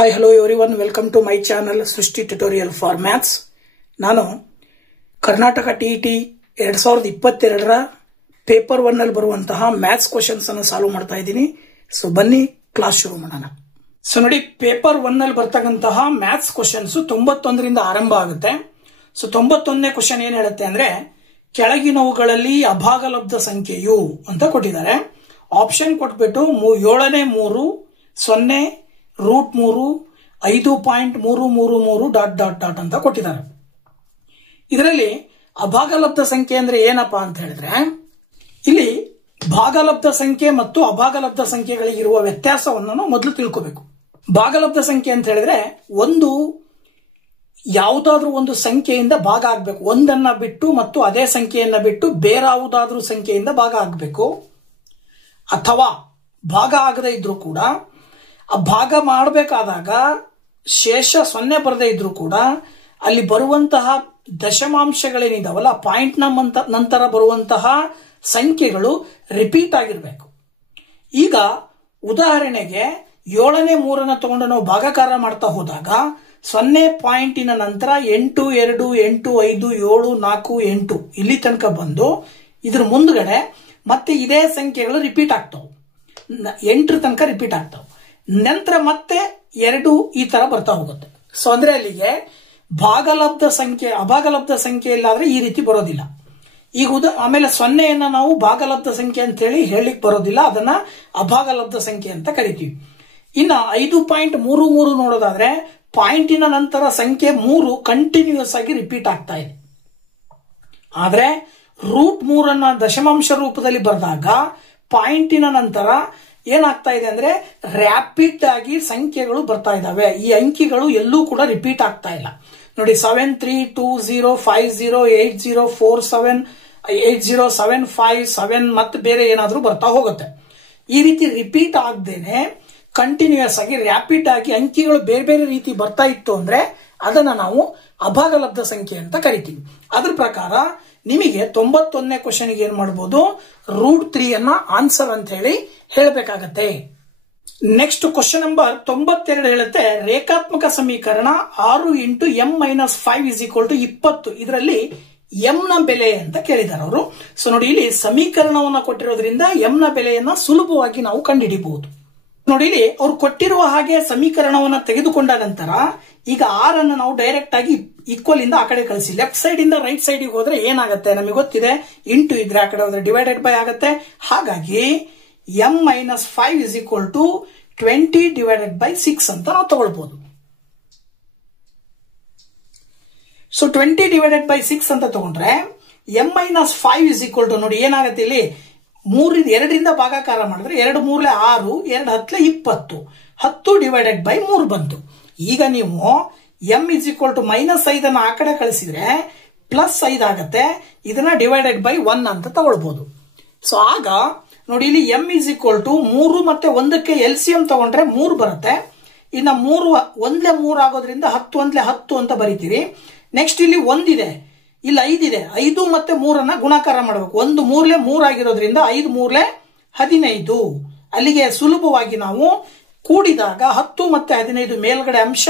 Hi, hello everyone. Welcome to my channel Srishti Tutorial for Maths. ನಾನು Karnataka TET 2022ರ paper 1 ನಲ್ಲಿ ಬರುವಂತಹ maths questions ಅನ್ನು solve ಮಾಡ್ತಾ ಇದ್ದೀನಿ. ಸೊ ಬನ್ನಿ ಕ್ಲಾಸ್ ಶುರು ಮಾಡೋಣ. ಸೊ ನೋಡಿ, ಪೇಪರ್ 1 ನಲ್ಲಿ ಬರ್ತಕ್ಕಂತಹ ಮ್ಯಾಥ್ಸ್ ಕ್ವೆಶ್ಚನ್ಸ್ 91ರಿಂದ ಆರಂಭ ಆಗುತ್ತೆ. ಸೊ 91ನೇ ಕ್ವೆಶ್ಚನ್ ಏನ್ ಹೇಳುತ್ತೆ ಅಂದ್ರೆ, ಕೆಳಗಿನವುಗಳಲ್ಲಿ ಅಭಾಗಲಬ್ಧ ಸಂಖ್ಯೆಯು ಅಂತ ಕೊಟ್ಟಿದ್ದಾರೆ. ಆಪ್ಷನ್ ಕೊಟ್ಬಿಟ್ಟು 7ನೇ 3 0 √3 5.333 ... ಅಂತ ಕೊಟ್ಟಿದ್ದಾರೆ. ಇದರಲ್ಲಿ ಅಭಾಗಲಬ್ಧ ಸಂಖ್ಯೆ ಅಂದ್ರೆ ಏನಪ್ಪಾ ಅಂತ ಹೇಳಿದ್ರೆ, ಇಲ್ಲಿ ಭಾಗಲಬ್ಧ ಸಂಖ್ಯೆ ಮತ್ತು ಅಭಾಗಲಬ್ಧ ಸಂಖ್ಯೆಗಳಿಗಿರುವ ವ್ಯತ್ಯಾಸವನ್ನು ನಾವು ಮೊದಲು ತಿಳ್ಕೋಬೇಕು. ಭಾಗಲಬ್ಧ ಸಂಖ್ಯೆ ಅಂತ ಹೇಳಿದ್ರೆ, ಒಂದು ಯಾವುದಾದ್ರೂ ಒಂದು ಸಂಖ್ಯೆಯಿಂದ ಭಾಗ ಆಗ್ಬೇಕು. ಒಂದನ್ನ ಬಿಟ್ಟು ಮತ್ತು ಅದೇ ಸಂಖ್ಯೆಯನ್ನ ಬಿಟ್ಟು ಬೇರಾವುದಾದ್ರೂ ಸಂಖ್ಯೆಯಿಂದ ಭಾಗ ಆಗ್ಬೇಕು. ಅಥವಾ ಭಾಗ ಆಗದೇ ಇದ್ರೂ ಕೂಡ ಆ ಭಾಗ ಮಾಡಬೇಕಾದಾಗ ಶೇಷ 0 ಬರದೇ ಇದ್ರೂ ಕೂಡ ಅಲ್ಲಿ ಬರುವಂತಹ ದಶಮಾಂಶಗಳೇನಿದಾವಲ್ಲ, ಪಾಯಿಂಟ್ ನಂತರ ಬರುವಂತಹ ಸಂಖ್ಯೆಗಳು ರಿಪೀಟ್ ಆಗಿರ್ಬೇಕು. ಈಗ ಉದಾಹರಣೆಗೆ 7ನೇ 3 ತಗೊಂಡು ನಾವು ಭಾಗಾಕಾರ ಮಾಡ್ತಾ ಹೋದಾಗ 0 ಪಾಯಿಂಟಿನ ನಂತರ 8 2 8 5 7 4 8 ಇಲ್ಲಿ ತನಕ ಬಂದು ಇದ್ರ ಮುಂದ್ಗಡೆ ಮತ್ತೆ ಇದೇ ಸಂಖ್ಯೆಗಳು ರಿಪೀಟ್ ಆಗ್ತಾವ. 8 ತನಕ ರಿಪೀಟ್ ಆಗ್ತಾವ. ನಂತರ ಮತ್ತೆ 2 ಈ ತರ ಬರ್ತಾ ಹೋಗುತ್ತೆ. ಸೊ ಅಂದ್ರೆ ಅಲ್ಲಿಗೆ ಭಾಗಲಬ್ಧ ಸಂಖ್ಯೆ ಅಭಾಗಲಬ್ಧ ಸಂಖ್ಯೆ ಇಲ್ಲಾದ್ರೆ ಈ ರೀತಿ ಬರೋದಿಲ್ಲ. ಈಗ ಆಮೇಲೆ 0ಯನ್ನ ನಾವು ಭಾಗಲಬ್ಧ ಸಂಖ್ಯೆ ಅಂತ ಹೇಳಿಕ್ ಬರೋದಿಲ್ಲ, ಅದನ್ನ ಅಭಾಗಲಬ್ಧ ಸಂಖ್ಯೆ ಅಂತ ಕರಿತೀವಿ. ಇನ್ನ 5.33 ನೋಡೋದಾದ್ರೆ ಪಾಯಿಂಟಿನ ನಂತರ ಸಂಖ್ಯೆ 3 ಕಂಟಿನ್ಯೂಸ್ ಆಗಿ ರಿಪೀಟ್ ಆಗ್ತಾ ಇದೆ. ಆದ್ರೆ √3 ದಶಮಾಂಶ ರೂಪದಲ್ಲಿ ಬರೆದಾಗ ಪಾಯಿಂಟಿನ ನಂತರ ಏನಾಗ್ತಾ ಇದೆ ಅಂದ್ರೆ ರ್ಯಾಪಿಡ್ ಆಗಿ ಸಂಖ್ಯೆಗಳು ಬರ್ತಾ ಇದಾವೆ. ಈ ಅಂಕಿಗಳು ಎಲ್ಲೂ ಕೂಡ ರಿಪೀಟ್ ಆಗ್ತಾ ಇಲ್ಲ. ನೋಡಿ, 7 3 2 0 5 0 8 0 4 7 8 0 7 5 7 ಮತ್ತೆ ಬೇರೆ ಏನಾದ್ರೂ ಬರ್ತಾ ಹೋಗುತ್ತೆ. ಈ ರೀತಿ ರಿಪೀಟ್ ಆಗದೇನೆ ಕಂಟಿನ್ಯೂಸ್ ಆಗಿ ರ್ಯಾಪಿಡ್ ಆಗಿ ಅಂಕಿಗಳು ಬೇರೆ ಬೇರೆ ರೀತಿ ಬರ್ತಾ ಇತ್ತು ಅಂದ್ರೆ ಅದನ್ನ ನಾವು ಅಭಾಗಲಬ್ಧ ಸಂಖ್ಯೆ ಅಂತ ಕರಿತೀವಿ. ಅದ್ರ ಪ್ರಕಾರ ನಿಮಗೆ 91ನೇ ಕ್ವೆಶ್ಚನ್ ಏನ್ ಮಾಡಬಹುದು, √3 ಆನ್ಸರ್ ಅಂತ ಹೇಳಬೇಕಾಗತ್ತೆ. ನೆಕ್ಸ್ಟ್ ಕ್ವೆಶ್ಚನ್ ನಂಬರ್ 92 ಹೇಳುತ್ತೆ, ರೇಖಾತ್ಮಕ ಸಮೀಕರಣ 6 × m - 5 = 20. ಇದರಲ್ಲಿ m ನ ಬೆಲೆ ಅಂತ ಕೇಳಿದ್ದಾರೆ ಅವರು. ಸೊ ನೋಡಿ, ಇಲ್ಲಿ ಸಮೀಕರಣವನ್ನ ಕೊಟ್ಟಿರೋದ್ರಿಂದ m ನ ಬೆಲೆಯನ್ನ ಸುಲಭವಾಗಿ ನಾವು ಕಂಡುಹಿಡಿಯಬಹುದು. ನೋಡಿ, ಇಲ್ಲಿ ಅವ್ರು ಕೊಟ್ಟಿರುವ ಹಾಗೆ ಸಮೀಕರಣವನ್ನ ತೆಗೆದುಕೊಂಡ ನಂತರ ಈಗ 6 ನಾವು ಡೈರೆಕ್ಟ್ ಆಗಿ ಈಕ್ವಲ್ ಇಂದ ಆ ಕಡೆ ಕಳಿಸಿ. ಲೆಫ್ಟ್ ಸೈಡ್ ಇಂದ ರೈಟ್ ಸೈಡ್ ಹೋದ್ರೆ ಏನಾಗುತ್ತೆ ನಮಗೆ ಗೊತ್ತಿದೆ, ಇಂಟು ಇದ್ರೆ ಆ ಕಡೆ ಹೋದ್ರೆ ಡಿವೈಡೆಡ್ ಬೈ ಆಗುತ್ತೆ. ಹಾಗಾಗಿ m - 5 = 20 / 6 ಅಂತ ನಾವು ತಗೊಳ್ಬಹುದು. ಸೊ 20 / 6 ಅಂತ ತಗೊಂಡ್ರೆ m - 5 ನೋಡಿ ಏನಾಗುತ್ತೆ, ಇಲ್ಲಿ 2ರಿಂದ ಭಾಗಾಕಾರ ಮಾಡಿದ್ರೆ 2 3 6 2 10 20 10 / 3 ಬಂತು. ಈಗ ನೀವು m -5 ಅನ್ನ ಆ ಕಡೆ ಕಳಿಸಿದ್ರೆ +5 ಆಗತ್ತೆ. ಇದನ್ನ /1 ಅಂತ ತಗೊಳ್ಬಹುದು. ಸೊ ಆಗ ನೋಡಿ, ಇಲ್ಲಿ m = 3 ಮತ್ತೆ 1ಕ್ಕೆ LCM ತಗೊಂಡ್ರೆ 3 ಬರುತ್ತೆ. ಇನ್ನ 3 1 3 ಆಗೋದ್ರಿಂದ 10 1 10 ಅಂತ ಬರೀತೀರಿ. ನೆಕ್ಸ್ಟ್ ಇಲ್ಲಿ 1 ಇದೆ, ಇಲ್ಲಿ 5 ಇದೆ. 5 ಮತ್ತೆ 3 ಗುಣಾಕಾರ ಮಾಡಬೇಕು. 1 3 3 ಆಗಿರೋದ್ರಿಂದ 5 3 15. ಅಲ್ಲಿಗೆ ಸುಲಭವಾಗಿ ನಾವು ಕೂಡಿದಾಗ 10 ಮತ್ತೆ 15 ಮೇಲ್ಗಡೆ ಅಂಶ,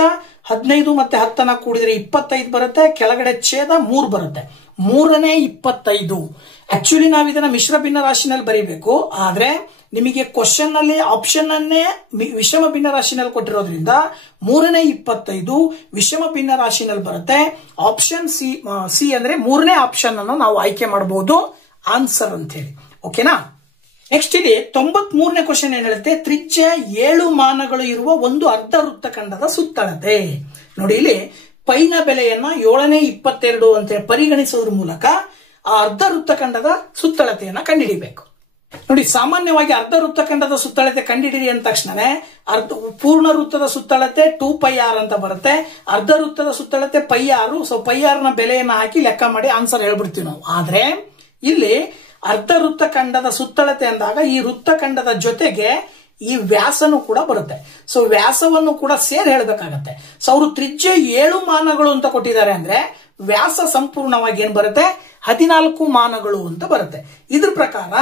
15 ಮತ್ತೆ 10 ಕೂಡಿದ್ರೆ 25 ಬರುತ್ತೆ. ಕೆಳಗಡೆ ಛೇದ 3 ಬರುತ್ತೆ. 3ನೇ 25. ಆಕ್ಚುಲಿ ನಾವು ಇದನ್ನ ಮಿಶ್ರ ಭಿನ್ನ ರಾಶಿನಲ್ಲಿ ಬರೀಬೇಕು. ಆದ್ರೆ ನಿಮಗೆ ಕ್ವಶನ್ ನಲ್ಲಿ ಆಪ್ಷನ್ ಅನ್ನೇ ವಿಷಮ ಭಿನ್ನ ರಾಶಿನಲ್ಲಿ ಕೊಟ್ಟಿರೋದ್ರಿಂದ 3ನೇ 25 ವಿಷಮ ಭಿನ್ನ ರಾಶಿನಲ್ಲಿ ಬರುತ್ತೆ. ಆಪ್ಷನ್ ಸಿ ಅಂದ್ರೆ 3ನೇ ಆಪ್ಷನ್ ಅನ್ನು ನಾವು ಆಯ್ಕೆ ಮಾಡಬಹುದು ಆನ್ಸರ್ ಅಂತ ಹೇಳಿ. ಓಕೆನಾ? ನೆಕ್ಸ್ಟ್ ಇಲ್ಲಿ 93ನೇ ಕ್ವಶನ್ ಏನ್ ಹೇಳುತ್ತೆ, ತ್ರಿಜ್ಯ 7 ಮಾನಗಳು ಇರುವ ಒಂದು ಅರ್ಧ ವೃತ್ತಖಂಡದ ಸುತ್ತಳತೆ. ನೋಡಿ, ಇಲ್ಲಿ ಪೈನ ಬೆಲೆಯನ್ನ 7ನೇ 22 ಅಂತ ಪರಿಗಣಿಸೋದ್ರ ಮೂಲಕ ಆ ಅರ್ಧ ವೃತ್ತಖಂಡದ ಸುತ್ತಳತೆಯನ್ನ ಕಂಡುಹಿಡಿಬೇಕು. ನೋಡಿ, ಸಾಮಾನ್ಯವಾಗಿ ಅರ್ಧ ವೃತ್ತಖಂಡದ ಸುತ್ತಳತೆ ಕಂಡುಹಿಡಿರಿ ಅಂದ ತಕ್ಷಣನೇ ಪೂರ್ಣ ವೃತ್ತದ ಸುತ್ತಳತೆ 2πr ಅಂತ ಬರುತ್ತೆ. ಅರ್ಧ ವೃತ್ತದ ಸುತ್ತಳತೆ πr. ಸೊ πr ನ ಬೆಲೆಯನ್ನ ಹಾಕಿ ಲೆಕ್ಕ ಮಾಡಿ ಆನ್ಸರ್ ಹೇಳ್ಬಿಡ್ತೀವಿ ನಾವು. ಆದ್ರೆ ಇಲ್ಲಿ ಅರ್ಧ ವೃತ್ತಖಂಡದ ಸುತ್ತಳತೆ ಅಂದಾಗ ಈ ವೃತ್ತಖಂಡದ ಜೊತೆಗೆ ಈ ವ್ಯಾಸನು ಕೂಡ ಬರುತ್ತೆ. ಸೊ ವ್ಯಾಸವನ್ನು ಕೂಡ ಸೇರಿ ಹೇಳ್ಬೇಕಾಗತ್ತೆ. ಸೊ ಅವರು ತ್ರಿಜ್ಯ 7 ಮಾನಗಳು ಅಂತ ಕೊಟ್ಟಿದ್ದಾರೆ ಅಂದ್ರೆ ವ್ಯಾಸ ಸಂಪೂರ್ಣವಾಗಿ ಏನ್ ಬರುತ್ತೆ 14 ಮಾನಗಳು ಅಂತ ಬರುತ್ತೆ. ಇದ್ರ ಪ್ರಕಾರ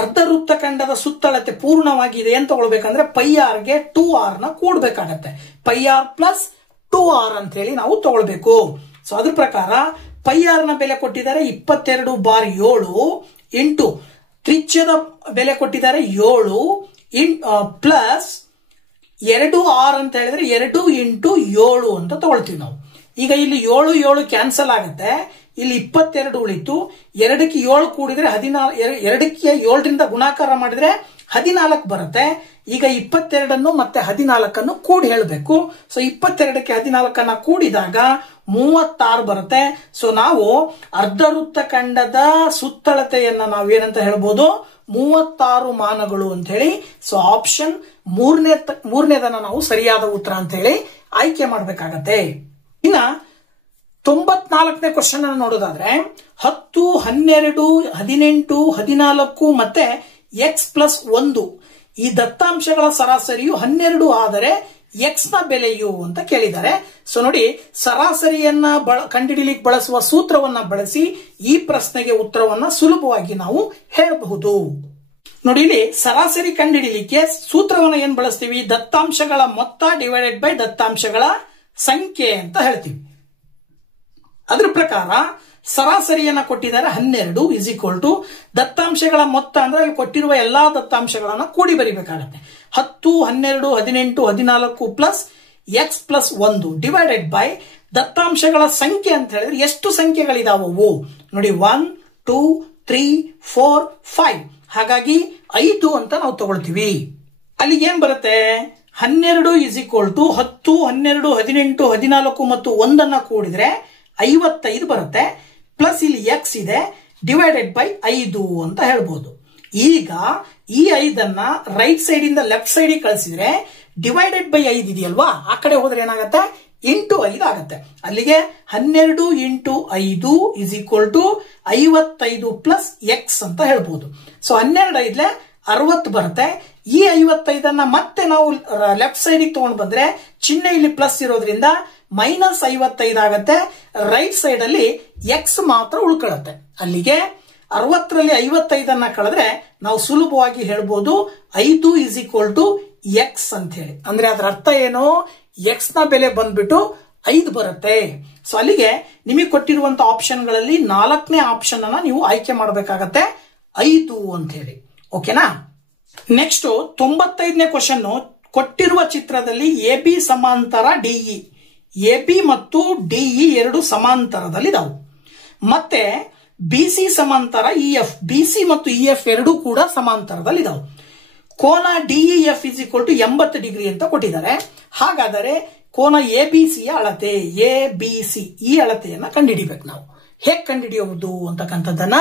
ಅರ್ಧ ವೃತ್ತಖಂಡದ ಸುತ್ತಳತೆ ಪೂರ್ಣವಾಗಿದೆ ಅಂತ ತಗೊಳ್ಬೇಕಂದ್ರೆ ಪೈ ಆರ್ ಗೆ 2r ನ ಕೂಡಬೇಕಾಗತ್ತೆ. ಪೈ ಆರ್ ಪ್ಲಸ್ 2r ಅಂತ ಹೇಳಿ ನಾವು ತಗೊಳ್ಬೇಕು. ಸೊ ಅದ್ರ ಪ್ರಕಾರ ಪೈ ಆರ್ ನ ಬೆಲೆ ಕೊಟ್ಟಿದ್ದಾರೆ 22/7 ಇಂಟು ತ್ರಿಜ್ಯದ ಬೆಲೆ ಕೊಟ್ಟಿದ್ದಾರೆ 7 ಪ್ಲಸ್ 2r ಅಂತ ಹೇಳಿದ್ರೆ 2 ಇಂಟು 7 ಅಂತ ತಗೊಳ್ತೀವಿ ನಾವು. ಈಗ ಇಲ್ಲಿ 7 ಕ್ಯಾನ್ಸಲ್ ಆಗುತ್ತೆ, ಇಲ್ಲಿ 22 ಉಳಿತು. 2ಕ್ಕೆ 7 ಕೂಡಿದ್ರೆ 14, 2ಕ್ಕೆ 7ರಿಂದ ಗುಣಾಕಾರ ಮಾಡಿದ್ರೆ 14 ಬರುತ್ತೆ. ಈಗ 22 ಮತ್ತೆ 14 ಕೂಡಿ ಹೇಳಬೇಕು. ಸೊ 22ಕ್ಕೆ 14 ಕೂಡಿದಾಗ 36 ಬರುತ್ತೆ. ಸೊ ನಾವು ಅರ್ಧ ವೃತ್ತಖಂಡದ ಸುತ್ತಳತೆಯನ್ನ ನಾವೇನಂತ ಹೇಳ್ಬೋದು, 36 ಮಾನಗಳು ಅಂತ ಹೇಳಿ. ಸೊ ಆಪ್ಷನ್ ಮೂರನೇದನ್ನ ನಾವು ಸರಿಯಾದ ಉತ್ತರ ಅಂತ ಹೇಳಿ ಆಯ್ಕೆ ಮಾಡಬೇಕಾಗತ್ತೆ. ಇನ್ನ 94ನೇ ಕ್ವಶನ್ ಅನ್ನು ನೋಡೋದಾದ್ರೆ 10, 12, 18, 14 ಮತ್ತೆ x+1 ಈ ದತ್ತಾಂಶಗಳ ಸರಾಸರಿಯು 12 ಆದರೆ ಎಕ್ಸ್ ನ ಬೆಲೆಯು ಅಂತ ಕೇಳಿದ್ದಾರೆ. ಸೊ ನೋಡಿ, ಸರಾಸರಿಯನ್ನ ಕಂಡುಹಿಡಿಯಲಿಕ್ಕೆ ಬಳಸುವ ಸೂತ್ರವನ್ನ ಬಳಸಿ ಈ ಪ್ರಶ್ನೆಗೆ ಉತ್ತರವನ್ನ ಸುಲಭವಾಗಿ ನಾವು ಹೇಳಬಹುದು. ನೋಡಿ, ಇಲ್ಲಿ ಸರಾಸರಿ ಕಂಡುಹಿಡಿಯಲಿಕ್ಕೆ ಸೂತ್ರವನ್ನ ಏನ್ ಬಳಸ್ತೀವಿ, ದತ್ತಾಂಶಗಳ ಮೊತ್ತ ಡಿವೈಡೆಡ್ ಬೈ ದತ್ತಾಂಶಗಳ ಸಂಖ್ಯೆ ಅಂತ ಹೇಳ್ತೀವಿ. ಅದ್ರ ಪ್ರಕಾರ ಸರಾಸರಿಯನ್ನ ಕೊಟ್ಟಿದ್ದಾರೆ 12 ಇಸ್ ಈಕ್ವಲ್ ಟು ದತ್ತಾಂಶಗಳ ಮೊತ್ತ ಅಂದ್ರೆ ಅಲ್ಲಿ ಕೊಟ್ಟಿರುವ ಎಲ್ಲಾ ದತ್ತಾಂಶಗಳನ್ನ ಕೂಡಿ ಬರಿಬೇಕಾಗತ್ತೆ. 10, 12, 18, 14 ಪ್ಲಸ್ x+1 ಡಿವೈಡೆಡ್ ಬೈ ದತ್ತಾಂಶಗಳ ಸಂಖ್ಯೆ ಅಂತ ಹೇಳಿದ್ರೆ ಎಷ್ಟು ಸಂಖ್ಯೆಗಳಿದಾವವು ನೋಡಿ, 1, 2, 3, 4, 5. ಹಾಗಾಗಿ 5 ಅಂತ ನಾವು ತಗೊಳ್ತೀವಿ. ಅಲ್ಲಿಗೆ ಏನ್ ಬರುತ್ತೆ, 12 ಇಸ್ ಈಕ್ವಲ್ ಟು 10, 12, 18, 14 ಮತ್ತು 1 ಕೂಡಿದ್ರೆ 55 ಬರುತ್ತೆ. ಪ್ಲಸ್ ಇಲ್ಲಿ ಎಕ್ಸ್ ಇದೆ ಡಿವೈಡೆಡ್ ಬೈ 5 ಅಂತ ಹೇಳ್ಬೋದು. ಈಗ ಈ 5ಅನ್ನ ರೈಟ್ ಸೈಡ್ ಇಂದ ಲೆಫ್ಟ್ ಸೈಡ್ ಕಳಿಸಿದ್ರೆ ಡಿವೈಡೆಡ್ ಬೈ 5 ಇದೆಯಲ್ವಾ, ಆ ಕಡೆ ಹೋದ್ರೆ ಏನಾಗುತ್ತೆ, ಇಂಟು 5 ಆಗುತ್ತೆ. ಅಲ್ಲಿಗೆ 12 into 5 is equal to 55 plus X ಅಂತ ಹೇಳ್ಬೋದು. ಸೊ 12 5 60 ಬರುತ್ತೆ. ಈ 55ಅನ್ನ ಮತ್ತೆ ನಾವು ಲೆಫ್ಟ್ ಸೈಡ್ ತಗೊಂಡು ಬಂದ್ರೆ ಚಿಹ್ನೆ ಇಲ್ಲಿ ಪ್ಲಸ್ ಇರೋದ್ರಿಂದ -55 ಆಗುತ್ತೆ. ರೈಟ್ ಸೈಡ್ ಅಲ್ಲಿ ಎಕ್ಸ್ ಮಾತ್ರ ಉಳ್ಕೊಳ್ಳುತ್ತೆ. ಅಲ್ಲಿಗೆ 60ರಲ್ಲಿ 55ಅನ್ನ ಕಳೆದ್ರೆ ನಾವು ಸುಲಭವಾಗಿ ಹೇಳ್ಬೋದು 5 ಇಸ್ ಈಕ್ವಲ್ ಟು ಎಕ್ಸ್ ಅಂತ ಹೇಳಿ. ಅಂದ್ರೆ ಅದರ ಅರ್ಥ ಏನು, ಎಕ್ಸ್ ನ ಬೆಲೆ ಬಂದ್ಬಿಟ್ಟು 5 ಬರುತ್ತೆ. ಸೊ ಅಲ್ಲಿಗೆ ನಿಮಗೆ ಕೊಟ್ಟಿರುವಂತ ಆಪ್ಷನ್ಗಳಲ್ಲಿ 4ನೇ ಆಪ್ಷನ್ ಅನ್ನ ನೀವು ಆಯ್ಕೆ ಮಾಡಬೇಕಾಗತ್ತೆ, 5 ಅಂತ ಹೇಳಿ. ಓಕೆನಾ. ನೆಕ್ಸ್ಟ್ 95ನೇ ಕ್ವಶನ್, ಕೊಟ್ಟಿರುವ ಚಿತ್ರದಲ್ಲಿ ಎ ಬಿ ಸಮಾಂತರ ಡಿಇ, ಎ ಬಿ ಮತ್ತು ಡಿಇ ಎರಡು ಸಮಾಂತರದಲ್ಲಿದ್ದಾವೆ. ಮತ್ತೆ ಬಿಸಿ ಸಮಾಂತರ ಇಎಫ್, ಬಿಸಿ ಮತ್ತು ಇಎಫ್ ಎರಡೂ ಕೂಡ ಸಮಾಂತರದಲ್ಲಿದ್ದಾವೆ. ಕೋನ DEF is equal to 80 degree ಅಂತ ಕೊಟ್ಟಿದ್ದಾರೆ. ಹಾಗಾದರೆ ಕೋನ ಎ ಬಿ ಸಿ ಯ ಅಳತೆ, ಎ ಬಿ ಸಿ ಈ ಅಳತೆಯನ್ನ ಕಂಡುಹಿಡಿಬೇಕು. ನಾವು ಹೇಗೆ ಕಂಡುಹಿಡಿಯುವುದು ಅಂತಕ್ಕಂಥದ್ದನ್ನ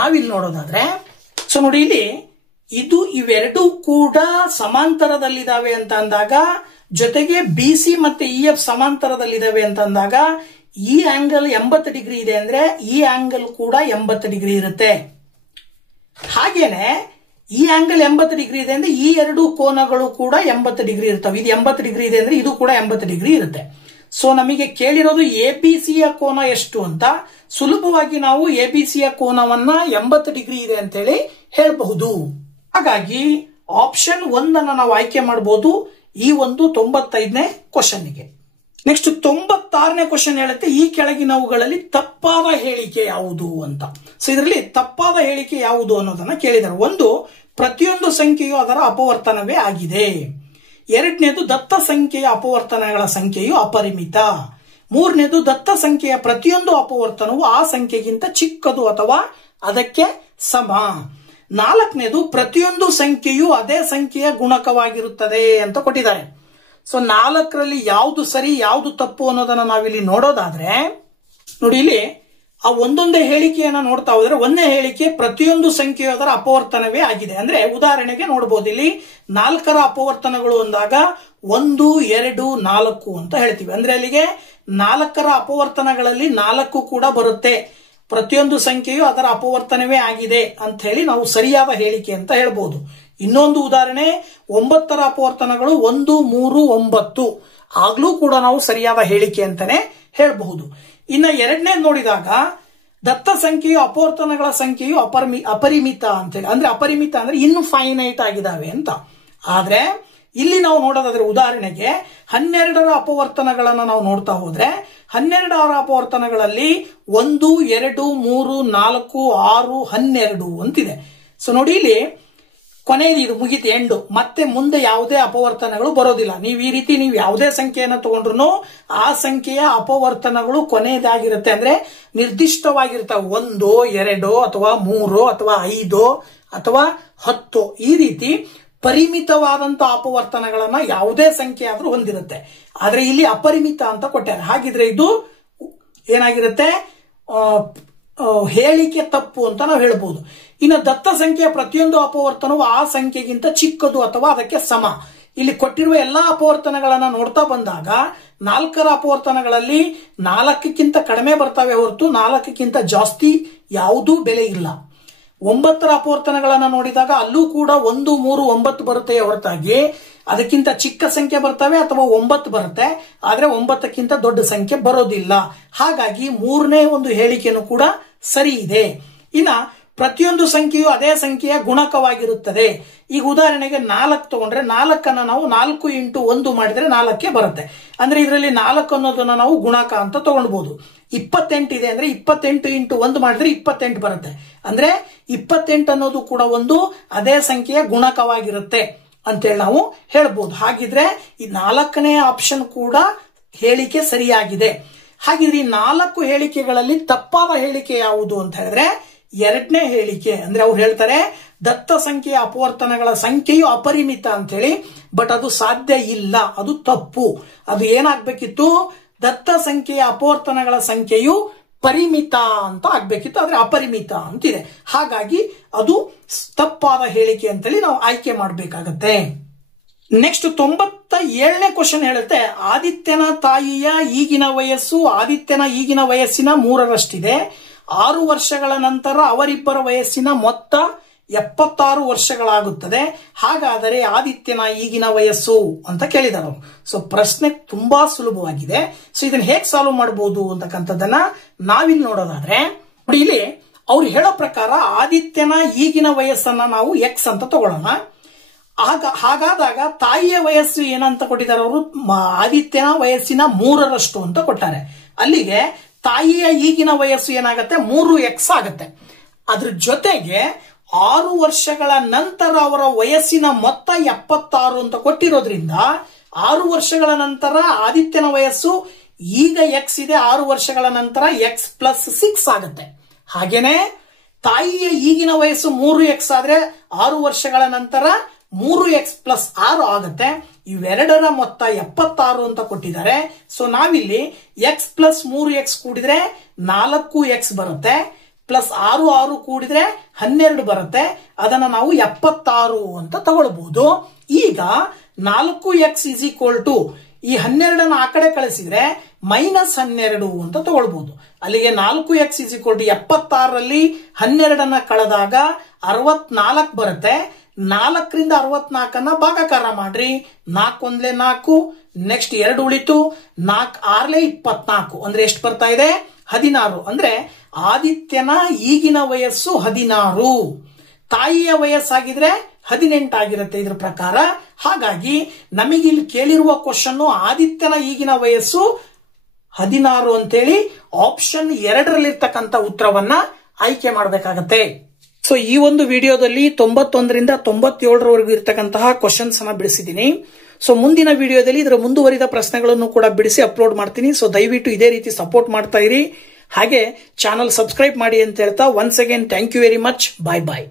ನಾವಿಲ್ಲಿ ನೋಡೋದಾದ್ರೆ, ಸೊ ನೋಡಿ ಇಲ್ಲಿ ಇವೆರಡೂ ಕೂಡ ಸಮಾಂತರದಲ್ಲಿದ್ದಾವೆ ಅಂತ ಅಂದಾಗ, ಜೊತೆಗೆ ಬಿಸಿ ಮತ್ತೆ ಇಎಫ್ ಸಮಾಂತರದಲ್ಲಿದ್ದಾವೆ ಅಂತ ಅಂದಾಗ ಈ ಆಂಗಲ್ 80 ಡಿಗ್ರಿ ಇದೆ ಅಂದ್ರೆ ಈ ಆಂಗಲ್ ಕೂಡ 80 ಡಿಗ್ರಿ ಇರುತ್ತೆ. ಹಾಗೇನೆ ಈ ಆಂಗಲ್ 80 ಡಿಗ್ರಿ ಇದೆ ಅಂದ್ರೆ ಈ ಎರಡು ಕೋನಗಳು ಕೂಡ 80 ಡಿಗ್ರಿ ಇರ್ತವೆ. ಇದು 80 ಡಿಗ್ರಿ ಇದೆ ಅಂದ್ರೆ ಇದು ಕೂಡ 80 ಡಿಗ್ರಿ ಇರುತ್ತೆ. ಸೊ ನಮಗೆ ಕೇಳಿರೋದು ಎಬಿಸಿಯ ಕೋನ ಎಷ್ಟು ಅಂತ. ಸುಲಭವಾಗಿ ನಾವು ಎಬಿಸಿಯ ಕೋನವನ್ನ 80 ಡಿಗ್ರಿ ಇದೆ ಅಂತ ಹೇಳಿ ಹೇಳಬಹುದು. ಹಾಗಾಗಿ ಆಪ್ಷನ್ 1 ಅನ್ನ ನಾವು ಆಯ್ಕೆ ಮಾಡಬಹುದು ಈ ಒಂದು 95ನೇ ಕ್ವಶನ್ಗೆ. ನೆಕ್ಸ್ಟ್ 96ನೇ ಕ್ವಶನ್ ಹೇಳುತ್ತೆ, ಈ ಕೆಳಗಿನವುಗಳಲ್ಲಿ ತಪ್ಪಾದ ಹೇಳಿಕೆ ಯಾವುದು ಅಂತ. ಸೊ ಇದರಲ್ಲಿ ತಪ್ಪಾದ ಹೇಳಿಕೆ ಯಾವುದು ಅನ್ನೋದನ್ನ ಕೇಳಿದ್ದಾರೆ. ಒಂದು, ಪ್ರತಿಯೊಂದು ಸಂಖ್ಯೆಯು ಅದರ ಅಪವರ್ತನವೇ ಆಗಿದೆ. ಎರಡನೇದು, ದತ್ತ ಸಂಖ್ಯೆಯ ಅಪವರ್ತನಗಳ ಸಂಖ್ಯೆಯು ಅಪರಿಮಿತ. ಮೂರನೇದು, ದತ್ತ ಸಂಖ್ಯೆಯ ಪ್ರತಿಯೊಂದು ಅಪವರ್ತನವು ಆ ಸಂಖ್ಯೆಗಿಂತ ಚಿಕ್ಕದು ಅಥವಾ ಅದಕ್ಕೆ ಸಮ. ನಾಲ್ಕನೇದು, ಪ್ರತಿಯೊಂದು ಸಂಖ್ಯೆಯು ಅದೇ ಸಂಖ್ಯೆಯ ಗುಣಕವಾಗಿರುತ್ತದೆ ಅಂತ ಕೊಟ್ಟಿದ್ದಾರೆ. ಸೊ 4ರಲ್ಲಿ ಯಾವುದು ಸರಿ ಯಾವುದು ತಪ್ಪು ಅನ್ನೋದನ್ನ ನಾವಿಲ್ಲಿ ನೋಡೋದಾದ್ರೆ, ನೋಡಿ ಇಲ್ಲಿ ಆ ಒಂದೊಂದೇ ಹೇಳಿಕೆಯನ್ನ ನೋಡ್ತಾ ಹೋದ್ರೆ, ಒಂದನೇ ಹೇಳಿಕೆ ಪ್ರತಿಯೊಂದು ಸಂಖ್ಯೆಯು ಅದರ ಅಪವರ್ತನವೇ ಆಗಿದೆ. ಅಂದ್ರೆ ಉದಾಹರಣೆಗೆ ನೋಡಬಹುದು, ಇಲ್ಲಿ 4ರ ಅಪವರ್ತನಗಳು ಅಂದಾಗ 1, 2, 4 ಅಂತ ಹೇಳ್ತೀವಿ. ಅಂದ್ರೆ ಅಲ್ಲಿಗೆ 4ರ ಅಪವರ್ತನಗಳಲ್ಲಿ 4 ಕೂಡ ಬರುತ್ತೆ. ಪ್ರತಿಯೊಂದು ಸಂಖ್ಯೆಯು ಅದರ ಅಪವರ್ತನವೇ ಆಗಿದೆ ಅಂತ ಹೇಳಿ ನಾವು ಸರಿಯಾದ ಹೇಳಿಕೆ ಅಂತ ಹೇಳ್ಬೋದು. ಇನ್ನೊಂದು ಉದಾಹರಣೆ, 9ರ ಅಪವರ್ತನಗಳು 1, 3, 9. ಆಗ್ಲೂ ಕೂಡ ನಾವು ಸರಿಯಾದ ಹೇಳಿಕೆ ಅಂತಾನೆ ಹೇಳಬಹುದು. ಇನ್ನ ಎರಡನೇದು ನೋಡಿದಾಗ ದತ್ತ ಸಂಖ್ಯೆಯು ಅಪವರ್ತನಗಳ ಸಂಖ್ಯೆಯು ಅಪರಿಮಿತ ಅಂತೇಳಿ, ಅಂದ್ರೆ ಅಪರಿಮಿತ ಅಂದ್ರೆ ಇನ್ನು ಫೈನೈಟ್ ಆಗಿದಾವೆ ಅಂತ. ಆದ್ರೆ ಇಲ್ಲಿ ನಾವು ನೋಡೋದಾದ್ರೆ ಉದಾಹರಣೆಗೆ 12ರ ಅಪವರ್ತನಗಳನ್ನ ನಾವು ನೋಡ್ತಾ ಹೋದ್ರೆ 12ರ ಅಪವರ್ತನಗಳಲ್ಲಿ 1, 2, 3, 4, 6, 12 ಅಂತಿದೆ. ಸೊ ನೋಡಿ ಇಲ್ಲಿ ಕೊನೆಯದು ಇದು ಮುಗಿತು ಎಂಡು, ಮತ್ತೆ ಮುಂದೆ ಯಾವುದೇ ಅಪವರ್ತನಗಳು ಬರೋದಿಲ್ಲ. ನೀವು ಈ ರೀತಿ ನೀವು ಯಾವುದೇ ಸಂಖ್ಯೆಯನ್ನು ತಗೊಂಡ್ರು ಆ ಸಂಖ್ಯೆಯ ಅಪವರ್ತನಗಳು ಕೊನೆಯದಾಗಿರುತ್ತೆ, ಅಂದ್ರೆ ನಿರ್ದಿಷ್ಟವಾಗಿರ್ತವೆ. 1, 2 ಅಥವಾ 3 ಅಥವಾ 5 ಅಥವಾ 10 ಈ ರೀತಿ ಪರಿಮಿತವಾದಂತಹ ಅಪವರ್ತನಗಳನ್ನ ಯಾವುದೇ ಸಂಖ್ಯೆ ಆದ್ರೂ ಹೊಂದಿರುತ್ತೆ. ಆದ್ರೆ ಇಲ್ಲಿ ಅಪರಿಮಿತ ಅಂತ ಕೊಟ್ಟಾರೆ. ಹಾಗಿದ್ರೆ ಇದು ಏನಾಗಿರುತ್ತೆ, ಹೇಳಿಕೆ ತಪ್ಪು ಅಂತ ನಾವು ಹೇಳ್ಬೋದು. ಇನ್ನು ದತ್ತ ಸಂಖ್ಯೆಯ ಪ್ರತಿಯೊಂದು ಅಪವರ್ತನವು ಆ ಸಂಖ್ಯೆಗಿಂತ ಚಿಕ್ಕದು ಅಥವಾ ಅದಕ್ಕೆ ಸಮ. ಇಲ್ಲಿ ಕೊಟ್ಟಿರುವ ಎಲ್ಲಾ ಅಪವರ್ತನಗಳನ್ನ ನೋಡ್ತಾ ಬಂದಾಗ 4ರ ಅಪವರ್ತನಗಳಲ್ಲಿ 4ಕ್ಕಿಂತ ಕಡಿಮೆ ಬರ್ತವೆ ಹೊರತು 4ಕ್ಕಿಂತ ಜಾಸ್ತಿ ಯಾವುದೂ ಬೆಲೆ ಇಲ್ಲ. 9ರ ಅಪವರ್ತನಗಳನ್ನ ನೋಡಿದಾಗ ಅಲ್ಲೂ ಕೂಡ 1, 3, 9 ಬರುತ್ತೆ ಹೊರತಾಗಿ ಅದಕ್ಕಿಂತ ಚಿಕ್ಕ ಸಂಖ್ಯೆ ಬರ್ತವೆ ಅಥವಾ 9 ಬರುತ್ತೆ, ಆದ್ರೆ 9ಕ್ಕಿಂತ ದೊಡ್ಡ ಸಂಖ್ಯೆ ಬರೋದಿಲ್ಲ. ಹಾಗಾಗಿ 3ನೇ ಒಂದು ಹೇಳಿಕೆನೂ ಕೂಡ ಸರಿ ಇದೆ. ಇನ್ನ ಪ್ರತಿಯೊಂದು ಸಂಖ್ಯೆಯು ಅದೇ ಸಂಖ್ಯೆಯ ಗುಣಕವಾಗಿರುತ್ತದೆ. ಈಗ ಉದಾಹರಣೆಗೆ 4 ತಗೊಂಡ್ರೆ 4ಅನ್ನ ನಾವು 4 × 1 ಮಾಡಿದ್ರೆ 4ಕ್ಕೆ ಬರುತ್ತೆ. ಅಂದ್ರೆ ಇದರಲ್ಲಿ 4 ಅನ್ನೋದನ್ನ ನಾವು ಗುಣಕ ಅಂತ ತಗೊಳ್ಬಹುದು. 28 ಇದೆ ಅಂದ್ರೆ 28 × 1 ಮಾಡಿದ್ರೆ 28 ಬರುತ್ತೆ. ಅಂದ್ರೆ 28 ಅನ್ನೋದು ಕೂಡ ಒಂದು ಅದೇ ಸಂಖ್ಯೆಯ ಗುಣಕವಾಗಿರುತ್ತೆ ಅಂತೇಳಿ ನಾವು ಹೇಳ್ಬೋದು. ಹಾಗಿದ್ರೆ ಈ 4ನೇ ಆಪ್ಷನ್ ಕೂಡ ಹೇಳಿಕೆ ಸರಿಯಾಗಿದೆ. ಹಾಗಿದ್ರೆ ಈ 4 ಹೇಳಿಕೆಗಳಲ್ಲಿ ತಪ್ಪಾದ ಹೇಳಿಕೆ ಯಾವುದು ಅಂತ ಹೇಳಿದ್ರೆ 2ನೇ ಹೇಳಿಕೆ. ಅಂದ್ರೆ ಅವ್ರು ಹೇಳ್ತಾರೆ ದತ್ತ ಸಂಖ್ಯೆಯ ಅಪವರ್ತನಗಳ ಸಂಖ್ಯೆಯು ಅಪರಿಮಿತ ಅಂತ ಹೇಳಿ, ಬಟ್ ಅದು ಸಾಧ್ಯ ಇಲ್ಲ, ಅದು ತಪ್ಪು. ಅದು ಏನಾಗ್ಬೇಕಿತ್ತು, ದತ್ತ ಸಂಖ್ಯೆಯ ಅಪವರ್ತನಗಳ ಸಂಖ್ಯೆಯು ಪರಿಮಿತ ಅಂತ ಆಗ್ಬೇಕಿತ್ತು, ಆದ್ರೆ ಅಪರಿಮಿತ ಅಂತಿದೆ. ಹಾಗಾಗಿ ಅದು ತಪ್ಪಾದ ಹೇಳಿಕೆ ಅಂತೇಳಿ ನಾವು ಆಯ್ಕೆ ಮಾಡಬೇಕಾಗತ್ತೆ. ನೆಕ್ಸ್ಟ್ 97ನೇ ಕ್ವಶನ್ ಹೇಳುತ್ತೆ, ಆದಿತ್ಯನ ತಾಯಿಯ ಈಗಿನ ವಯಸ್ಸು ಆದಿತ್ಯನ ಈಗಿನ ವಯಸ್ಸಿನ 3ರಷ್ಟಿದೆ. 6 ವರ್ಷಗಳ ನಂತರ ಅವರಿಬ್ಬರ ವಯಸ್ಸಿನ ಮೊತ್ತ 76 ವರ್ಷಗಳಾಗುತ್ತದೆ. ಹಾಗಾದರೆ ಆದಿತ್ಯನ ಈಗಿನ ವಯಸ್ಸು ಅಂತ ಕೇಳಿದರು. ಸೊ ಪ್ರಶ್ನೆ ತುಂಬಾ ಸುಲಭವಾಗಿದೆ. ಸೊ ಇದನ್ನ ಹೇಗೆ ಸಾಲ್ವ್ ಮಾಡಬಹುದು ಅಂತಕ್ಕಂಥದ್ದನ್ನ ನಾವಿಲ್ಲಿ ನೋಡೋದಾದ್ರೆ ನೋಡಿ, ಇಲ್ಲಿ ಅವ್ರು ಹೇಳೋ ಪ್ರಕಾರ ಆದಿತ್ಯನ ಈಗಿನ ವಯಸ್ಸನ್ನ ನಾವು X ಅಂತ ತಗೊಳ್ಳೋಣ. ಹಾಗಾದಾಗ ತಾಯಿಯ ವಯಸ್ಸು ಏನಂತ ಕೊಟ್ಟಿದ್ದಾರೆ ಅವರು, ಆದಿತ್ಯನ ವಯಸ್ಸಿನ 3ರಷ್ಟು ಅಂತ ಕೊಟ್ಟಾರೆ. ಅಲ್ಲಿಗೆ ತಾಯಿಯ ಈಗಿನ ವಯಸ್ಸು ಏನಾಗುತ್ತೆ, 3x ಆಗುತ್ತೆ. ಅದ್ರ ಜೊತೆಗೆ 6 ವರ್ಷಗಳ ನಂತರ ಅವರ ವಯಸ್ಸಿನ ಮೊತ್ತ 76 ಅಂತ ಕೊಟ್ಟಿರೋದ್ರಿಂದ 6 ವರ್ಷಗಳ ನಂತರ ಆದಿತ್ಯನ ವಯಸ್ಸು ಈಗ X ಇದೆ, 6 ವರ್ಷಗಳ ನಂತರ X + 6 ಆಗುತ್ತೆ. ಹಾಗೇನೆ ತಾಯಿಯ ಈಗಿನ ವಯಸ್ಸು 3x ಆದ್ರೆ 6 ವರ್ಷಗಳ ನಂತರ 3x + 6 ಆಗುತ್ತೆ. ಇವೆರಡರ ಮೊತ್ತ 76 ಅಂತ ಕೊಟ್ಟಿದ್ದಾರೆ. ಸೊ ನಾವಿಲ್ಲಿ x + 3x ಕೂಡಿದ್ರೆ 4x ಬರುತ್ತೆ, ಪ್ಲಸ್ 6 ಕೂಡಿದ್ರೆ 12 ಬರುತ್ತೆ. ಅದನ್ನ ನಾವು 76 ಅಂತ ತಗೊಳ್ಬಹುದು. ಈಗ 4x = ಈ 12 ಆ ಕಡೆ ಕಳಿಸಿದ್ರೆ -12 ಅಂತ ತಗೊಳ್ಬಹುದು. ಅಲ್ಲಿಗೆ 4x = 76ರಲ್ಲಿ 12 ಕಳೆದಾಗ 64 ಬರುತ್ತೆ. 4ರಿಂದ 64 ಭಾಗಾಕಾರ ಮಾಡ್ರಿ, 4 × 1 = 4, ನೆಕ್ಸ್ಟ್ 2 ಉಳಿತು, 4 × 6 = 24, ಅಂದ್ರೆ ಎಷ್ಟು ಬರ್ತಾ ಇದೆ, 16. ಅಂದ್ರೆ ಆದಿತ್ಯನ ಈಗಿನ ವಯಸ್ಸು 16, ತಾಯಿಯ ವಯಸ್ಸಾಗಿದ್ರೆ 18 ಆಗಿರುತ್ತೆ ಇದ್ರ ಪ್ರಕಾರ. ಹಾಗಾಗಿ ನಮಗೆ ಇಲ್ಲಿ ಕೇಳಿರುವ ಕ್ವಶನ್ ಆದಿತ್ಯನ ಈಗಿನ ವಯಸ್ಸು 16 ಅಂತೇಳಿ ಆಪ್ಷನ್ 2ರಲ್ಲಿರ್ತಕ್ಕಂಥ ಉತ್ತರವನ್ನ ಆಯ್ಕೆ ಮಾಡಬೇಕಾಗತ್ತೆ. ಸೊ ಈ ಒಂದು ವಿಡಿಯೋದಲ್ಲಿ 91ರಿಂದ 97ರವರೆಗೂ ಇರತಕ್ಕಂತಹ ಕ್ವಶನ್ಸ್ ಅನ್ನ ಬಿಡಿಸಿದ್ದೀನಿ. ಸೊ ಮುಂದಿನ ವಿಡಿಯೋದಲ್ಲಿ ಇದರ ಮುಂದುವರಿದ ಪ್ರಶ್ನೆಗಳನ್ನು ಕೂಡ ಬಿಡಿಸಿ ಅಪ್ಲೋಡ್ ಮಾಡ್ತೀನಿ. ಸೊ ದಯವಿಟ್ಟು ಇದೇ ರೀತಿ ಸಪೋರ್ಟ್ ಮಾಡ್ತಾ ಇರಿ. ಹಾಗೆ ಚಾನಲ್ ಸಬ್ಸ್ಕ್ರೈಬ್ ಮಾಡಿ ಅಂತ ಹೇಳ್ತಾ once again thank you very much. Bye bye.